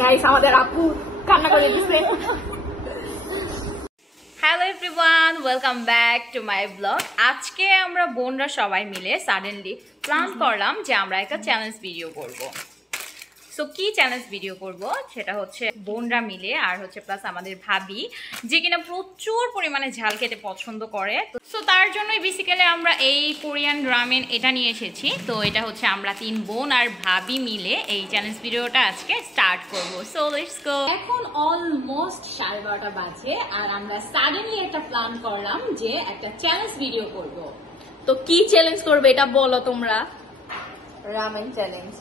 Guys আমাদের আপু কান্না করে দিচ্ছে। Hello everyone, welcome back to my blog. আজকে আমরা বোনরা সবাই মিলে সাডেনলি প্ল্যান করলাম যে আমরা একটা চ্যালেঞ্জ ভিডিও করব। সো কি চ্যালেঞ্জ ভিডিও করব সেটা হচ্ছে বোনরা মিলে আর হচ্ছে প্লাস আমাদের ভাবি যে কিনা প্রচুর পরিমাণে ঝাল খেতে পছন্দ করে। সো তার জন্যই বেসিক্যালি আমরা এই কোরিয়ান রামেন এটা নিয়ে এসেছি। তো এটা হচ্ছে আমরা 3 বোন আর ভাবি মিলে এই চ্যালেঞ্জ ভিডিওটা আজকে স্টার্ট করব। So let's go. এখন অলমোস্ট 12:30 বাজে আর আমরা সাডেনলি একটা প্ল্যান করলাম যে একটা চ্যালেঞ্জ ভিডিও করব। তো কি চ্যালেঞ্জ করবে এটা বলো তোমরা? Ramen challenge.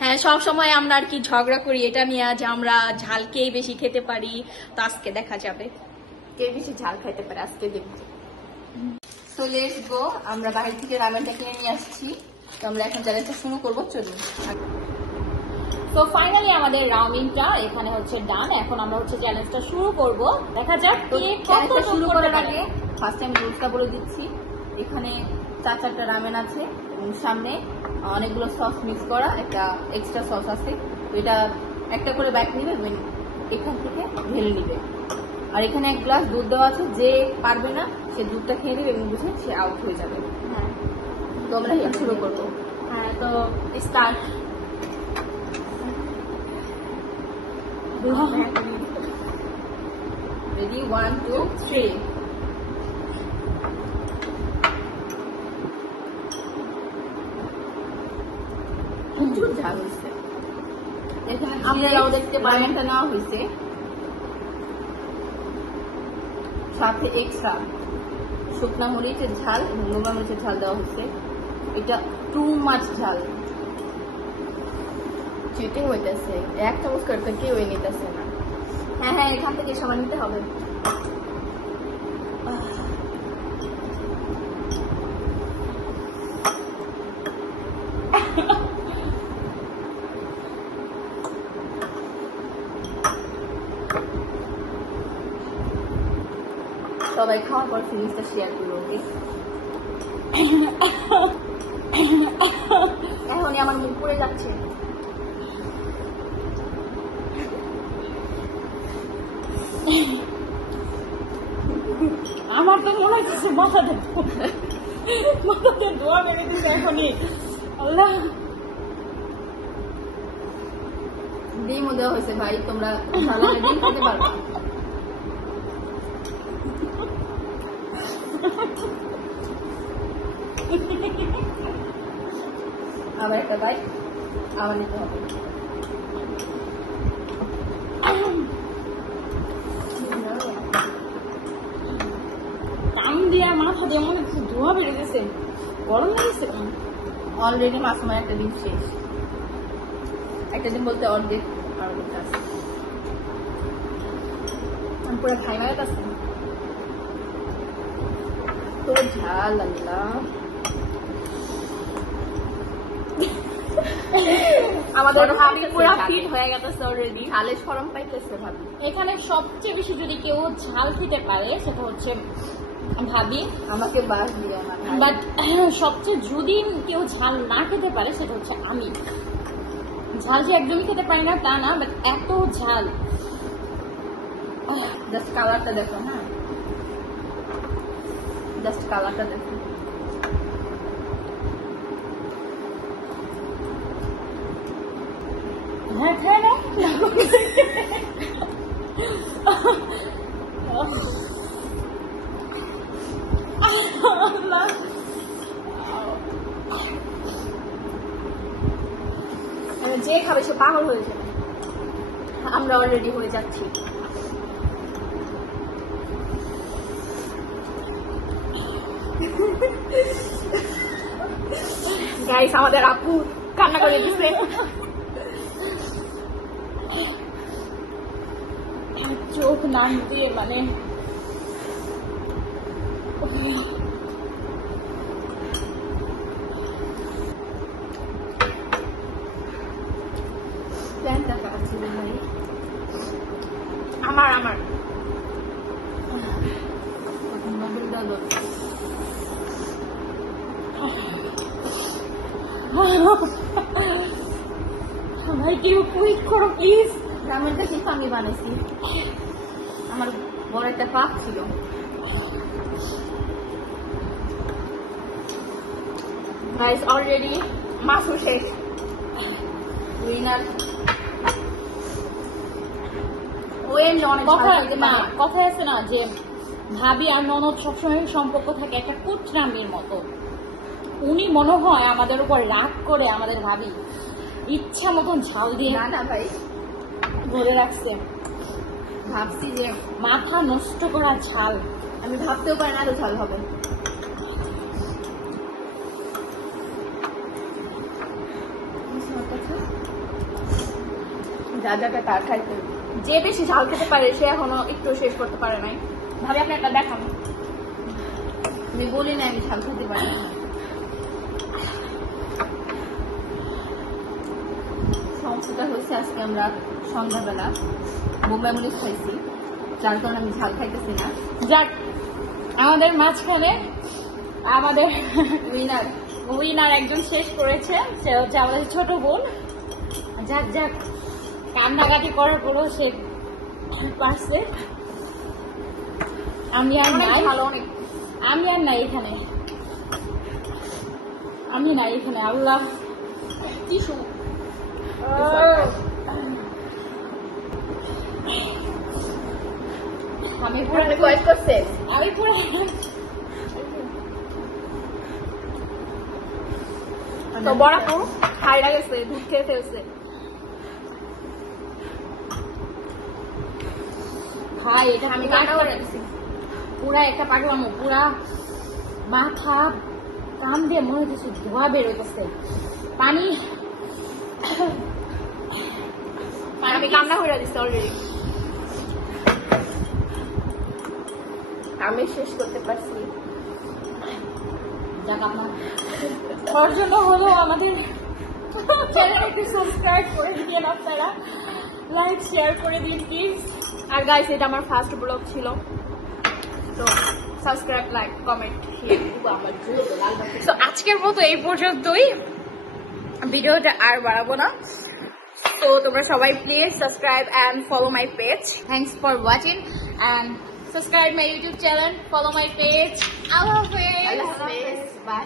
হ্যাঁ, সব সময় আমরা আর কি ঝগড়া করি এটা নিয়ে যে আমরা ঝাল কে বেশি খেতে পারি। তো আজকে দেখা যাবে কে বেশি ঝাল খাইতে পারে, আজকে দেখবো। সো লেটস গো, আমরা বাইরে থেকে রামেনটা কিনে নিয়ে আসছি। তো আমরা এখন চ্যালেঞ্জটা শুরু করবো, চলুন। তো ফাইনালি আমাদের রামেনটা এখানে হচ্ছে ডান। এখন আমরা হচ্ছে চ্যালেঞ্জটা শুরু করব, দেখা যাক কে চ্যালেঞ্জটা শুরু করার পারে। আগে ফার্স্ট টাইম রুলসটা বলে দিচ্ছি। এখানে 4-4টা রামেন আছে এবং সামনে অনেকগুলো সস মিক্স করা একটা এক্সট্রা সস আছে। এটা একটা করে ব্যাগ নিবে এবং এখান থেকে ঢেলে নিবে। আর এখানে 1 গ্লাস দুধ দেওয়া আছে, যে পারবে না সে দুধটা খেয়ে নেবে এবং বুঝে সে আউট হয়ে যাবে। হ্যাঁ, তো আমরা শুরু করবো। হ্যাঁ, তো স্টার্ট। রেডি, 1 2 3। প্রচুর ঝাল হয়েছে। এখানে আপনারাও দেখতে পারেন এটা নেওয়া হয়েছে, সাথে এক্সট্রা শুকনা মরিচের ঝাল এবং নোনা মরিচের ঝাল দেওয়া হয়েছে। এটা টু মাছ ঝাল। চিটিং হইতেছে, 1 চামচ করতে কেউ নিতেছে না। হ্যাঁ হ্যাঁ, এখান থেকে সবাই নিতে হবে। সবাই খাওয়ার পর ফিলিংসটা শেয়ার করবো। এখনই আমার মুখ পড়ে যাচ্ছে। আমার তো মনে হচ্ছে মাথাতে ধোয়া বেড়ে দিচ্ছে এখনই। আল্লাহ, ডিমও দেওয়া হয়েছে ভাই, তোমরা ডিম খেতে পারবে। আবার একটা বাইক আবার নিতে হবে। কান দিয়ে মাথা দিয়ে মনে হচ্ছে ধোয়া বেড়ে গেছে, গরম লেগেছে। অলরেডি মাসুমার একটা ডিম শেষ। একটা ডিম বলতে অর্ধেক আর অর্ধেক আছে। আমি পুরো খাই মারা আছে তো ঝাল। আল্লাহ, আমাদের ভাবি পুরো ফিট হয়ে গেছে অলরেডি। ঝালে শরম পাইতেছে ভাবি। এখানে সবচেয়ে বেশি যদি কেউ ঝাল খেতে পারে সেটা হচ্ছে ভাবি, আমাকে বাস দিও না। বাট সবচেয়ে যদি কেউ ঝাল না খেতে পারে সেটা হচ্ছে আমি। ঝাল যে একদমই খেতে পারি না তা না, বাট এত ঝাল। জাস্ট কালারটা দেখো। হ্যাঁ, জাস্ট কালারটা দেখো। হ্যাঁ, খায় না। যে খাবে সে পাগল হয়ে যাবে। আমরা অলরেডি হয়ে যাচ্ছি। গাইস আমাদের আপু কান্না করে দিচ্ছে। চোখ নাম দিয়ে মানে আমার আমার ভাই কেউ কুইক করো প্লিজ। রামের কাছে আমি বানাইছি, আমার বড় একটা পাক ছিল। গাইস অলরেডি মাছও শেষ। উইনার কথা আছে না যে ভাবি আর ননদ সবসময় সম্পর্ক থাকে একটা কুটনামির মতো। উনি মনে হয় আমাদের উপর রাগ করে আমাদের ভাবি ইচ্ছা মতন ঝাল দিয়ে না ভাই ধরে রাখছে। ভাবছি যে মাথা নষ্ট করা ঝাল, আমি ভাবতেও পারি না আরো ঝাল হবে। যা যাকে তার খাইতে, যে বেশি ঝাল খেতে পারে সে এখনো একটু শেষ করতে পারে নাই। ভাবি আপনি একটা দেখান। আমি বলি না আমি ঝাল খেতে পারি না। সমস্যাটা হচ্ছে আজকে আমরা সন্ধ্যাবেলা বোম্বাই মরিচ খাইছি, যার কারণে আমি ঝাল খাইতেছি না। যাক, আমাদের মাঝখানে আমাদের উইনার একজন শেষ করেছে, সে হচ্ছে আমাদের ছোট বোন। যাক যাক, কান্নাকাটি করার পরেও সে পারছে। আমি আর নাই, আমি আর নাই এখানে, আমি নাই এখানে। আল্লাহ কি আমি পুরো রিকোয়েস্ট করছে, আমি পুরো তো বড় আপু খাইরা গেছে, দুধ খেয়ে ফেলছে। ভাই এটা আমি কাটা করে দিচ্ছি। পুরা একটা পাগলামো, পুরা মাথা কান দিয়ে মনে হচ্ছে ধোয়া বের হইতেছে। পানি আমি কান্না করে দিচ্ছি অলরেডি। আমি শেষ করতে পারছি। যাক, আপনার ওর জন্য হলো আমাদের চ্যানেলকে সাবস্ক্রাইব করে দিন, আপনারা লাইক শেয়ার করে দিন প্লিজ। আর গাইস এটা আমার ফার্স্ট ব্লগ ছিল, তো সাবস্ক্রাইব, লাইক, কমেন্ট, শেয়ার। তো আজকের মতো এই পর্যন্তই, ভিডিওটা আর বাড়াবো না। তো তোমরা সবাই please subscribe and follow my page. Thanks for watching and subscribe my YouTube channel, follow my page. আল্লাহ হাফেজ, বাই।